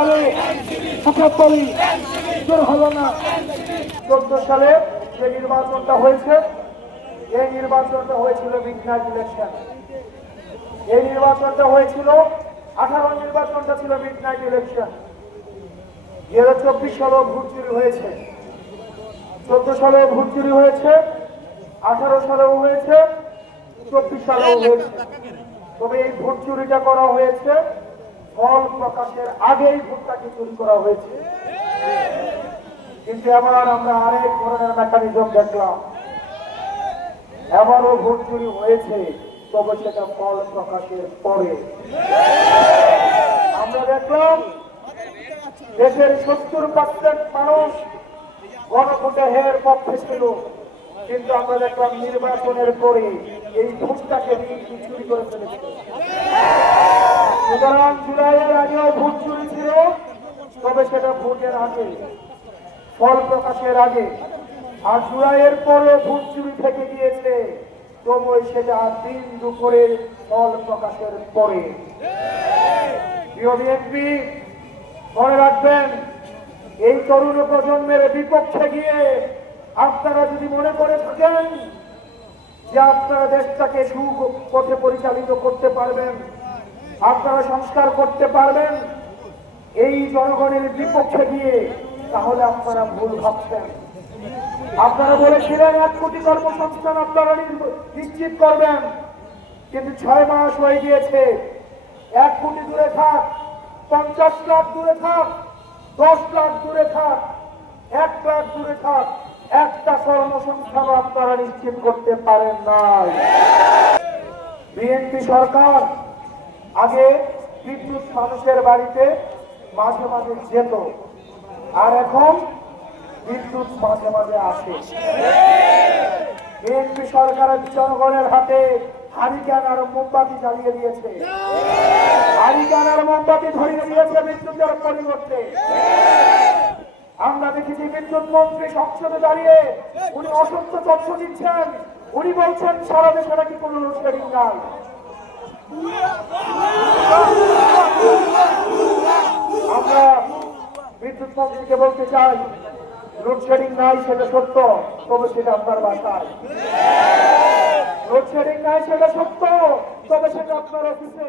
সালে বলি জোর হলো না। 14 সালে যে নির্বাচনটা হয়েছে, এই নির্বাচনটা হয়েছিল মিডনাইট ইলেকশন। এই নির্বাচনটা হয়েছিল 18 নির্বাচনটা ছিল মিডনাইট ইলেকশন। 2024 সালেও ভোট চুরি হয়েছে, 14 সালেও ভোট চুরি হয়েছে, 18 সালেও হয়েছে, 24 সালেও হয়েছে। তবে এই ভোট চুরিটা করা হয়েছে ফল প্রকাশের আগেই ভোটটাকে চুরি করা হয়েছে। কিন্তু এবার আমরা আরেক ধরনের মেকানিজম দেখলাম, এবারও ভোট চুরি হয়েছে, তবে সেটা ফল প্রকাশের পরে। আমরা দেখলাম দেশের 70% মানুষ গণভোটে হের পক্ষে ছিল, কিন্তু আমরা দেখলাম নির্বাচনের পরে এই ভোটটাকে চুরি করে ফেলেছে। সুতরাং জুলাইয়ের আগেও ভোট চুরি ছিল, তবে সেটা ভোটের আগে, ফল প্রকাশের আগে। আর জুলাইয়ের পরে ভোট চুরি থেকে গিয়েছে, তবে সেটা দিন দুপুরে ফল প্রকাশের পরে। প্রিয় বিএনপি, মনে রাখবেন, এই তরুণ প্রজন্মের বিপক্ষে গিয়ে আপনারা যদি মনে করে থাকেন যে আপনারা দেশটাকে সুপথে পরিচালিত করতে পারবেন, আপনারা সংস্কার করতে পারবেন এই জনগণের বিপক্ষে গিয়ে, তাহলে আপনারা ভুল ভাবছেন। আপনারা বলেছিলেন 1 কোটি কর্মসংস্থান আপনারা নিশ্চিত করবেন, কিন্তু 6 মাস হয়ে গিয়েছে। 1 কোটি দূরে থাক, 50 লাখ দূরে থাক, 10 লাখ দূরে থাক, 1 লাখ দূরে থাক, একটা কর্মসংস্থান আপনারা নিশ্চিত করতে পারেন নাই। বিএনপি সরকার আগে বিদ্যুৎ মানুষের বাড়িতে মাঝে মাঝে যেত, আর এখন বিদ্যুৎ মাঝে মাঝে আসে। বিএনপি সরকারের জনগণের হাতে হারিকেন আর মোমবাতি জ্বালিয়ে দিয়েছে, হারিকেন আর মোমবাতি ধরিয়ে দিয়েছে বিদ্যুতের পরিবর্তে। আমরা দেখেছি বিদ্যুৎ মন্ত্রী সংসদে দাঁড়িয়ে উনি অসত্য তথ্য দিচ্ছেন। উনি বলছেন সারা দেশে নাকি কোনো লোডশেডিং নাই। আমরা বিদ্যুৎ মন্ত্রীকে বলতে চাই, লোডশেডিং নাই সেটা সত্য, তবে সেটা আপনার বাসায়। লোডশেডিং নাই সেটা সত্য, তবে সেটা আপনার অফিসে।